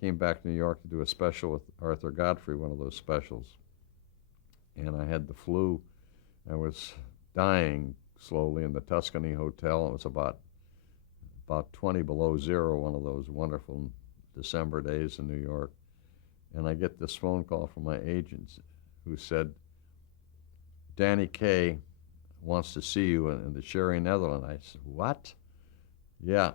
came back to New York to do a special with Arthur Godfrey, one of those specials. And I had the flu. I was dying slowly in the Tuscany Hotel. It was about 20 below zero, one of those wonderful December days in New York. And I get this phone call from my agents who said, Danny Kaye wants to see you in the Sherry Netherlands. I said, what? Yeah,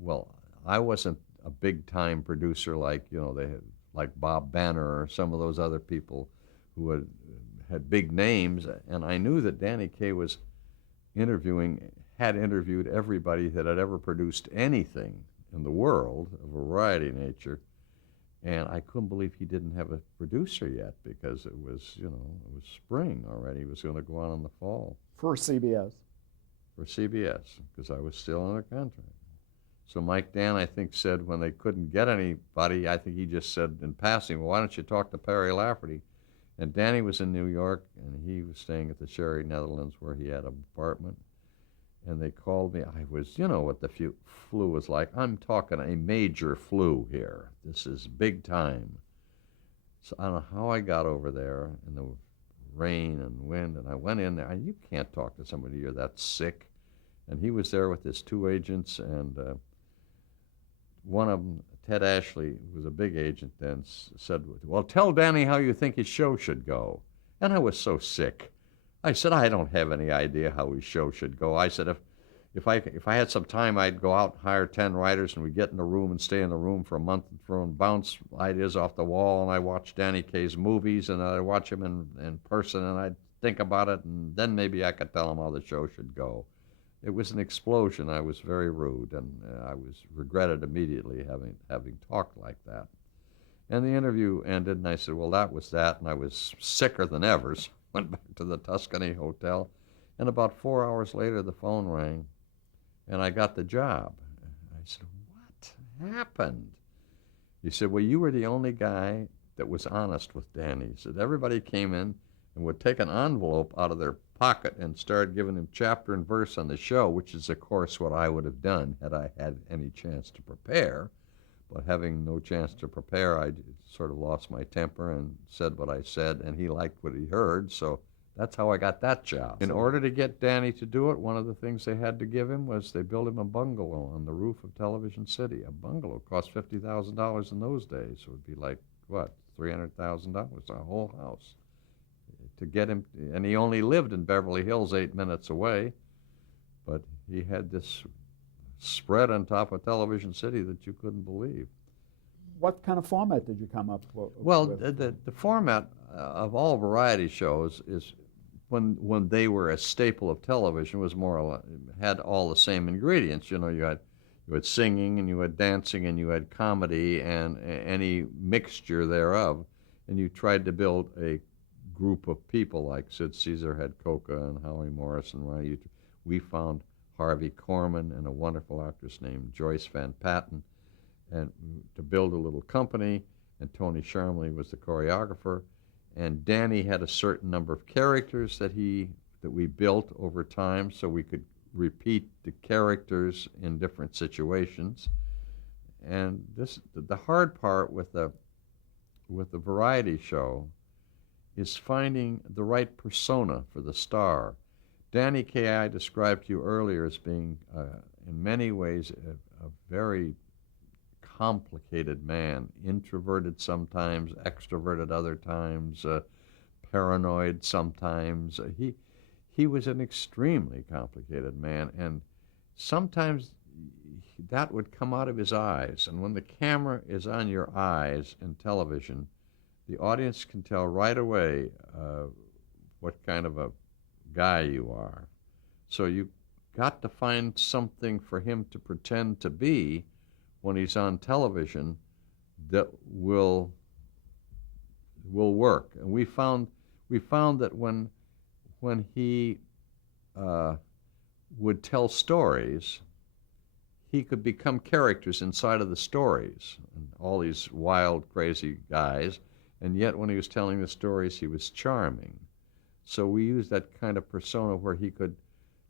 well, I wasn't a big-time producer like, they had, like Bob Banner or some of those other people who had big names, and I knew that Danny Kaye had interviewed everybody that had ever produced anything in the world of a variety nature, and I couldn't believe he didn't have a producer yet, because it was spring already. He was going to go on in the fall. For CBS. For CBS, because I was still under contract. So Mike Dan, I think, said when they couldn't get anybody, I think he just said in passing, well, why don't you talk to Perry Lafferty? And Danny was in New York, and he was staying at the Sherry Netherlands, where he had an apartment. And they called me. I was, what the flu was like. I'm talking a major flu here. This is big time. So I don't know how I got over there in the rain and wind, and I went in there. And you can't talk to somebody you're that sick. And he was there with his two agents, and one of them, Ted Ashley, who was a big agent then, said, well, tell Danny how you think his show should go. And I was so sick. I said, I don't have any idea how his show should go. I said, if I had some time, I'd go out and hire 10 writers, and we'd get in the room and stay in the room for a month and throw and bounce ideas off the wall, and I watch Danny Kaye's movies, and I'd watch him in person, and I'd think about it, and then maybe I could tell him how the show should go. It was an explosion. I was very rude, and I was regretted immediately having talked like that. And the interview ended, and I said, well, that was that, and I was sicker than ever, so I went back to the Tuscany Hotel, and about 4 hours later, the phone rang, and I got the job. I said, what happened? He said, well, you were the only guy that was honest with Danny. He said, everybody came in and would take an envelope out of their pocket and started giving him chapter and verse on the show, which is, of course, what I would have done had I had any chance to prepare. But having no chance to prepare, I sort of lost my temper and said what I said, and he liked what he heard, so that's how I got that job. In order to get Danny to do it, one of the things they had to give him was they built him a bungalow on the roof of Television City. A bungalow cost $50,000 in those days. It would be like, what, $300,000, a whole house. To get him, and he only lived in Beverly Hills 8 minutes away, but he had this spread on top of Television City that you couldn't believe. What kind of format did you come up with? Well, the format of all variety shows is, when they were a staple of television, was had all the same ingredients. You had singing, and you had dancing, and you had comedy, and any mixture thereof, and you tried to build a group of people, like Sid Caesar had Coca and Howie Morris and Ronnie. We found Harvey Korman and a wonderful actress named Joyce Van Patten, and to build a little company, and Tony Sharmley was the choreographer, and Danny had a certain number of characters that we built over time, so we could repeat the characters in different situations. And the hard part with the variety show is finding the right persona for the star. Danny Kaye, I described to you earlier as being, in many ways, a very complicated man, introverted sometimes, extroverted other times, paranoid sometimes. He was an extremely complicated man, and sometimes that would come out of his eyes. And when the camera is on your eyes in television, the audience can tell right away what kind of a guy you are. So you got to find something for him to pretend to be when he's on television that will work. And we found that when he would tell stories, he could become characters inside of the stories, and all these wild, crazy guys. And yet when he was telling the stories, he was charming. So we used that kind of persona where he could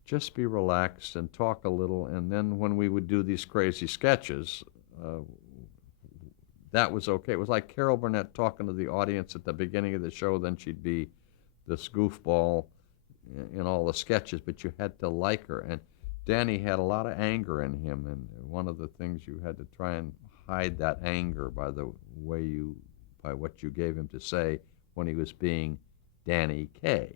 just be relaxed and talk a little, and then when we would do these crazy sketches, that was okay. It was like Carol Burnett talking to the audience at the beginning of the show, then she'd be this goofball in all the sketches, but you had to like her. And Danny had a lot of anger in him, and one of the things you had to try and hide that anger by what you gave him to say when he was being Danny Kaye.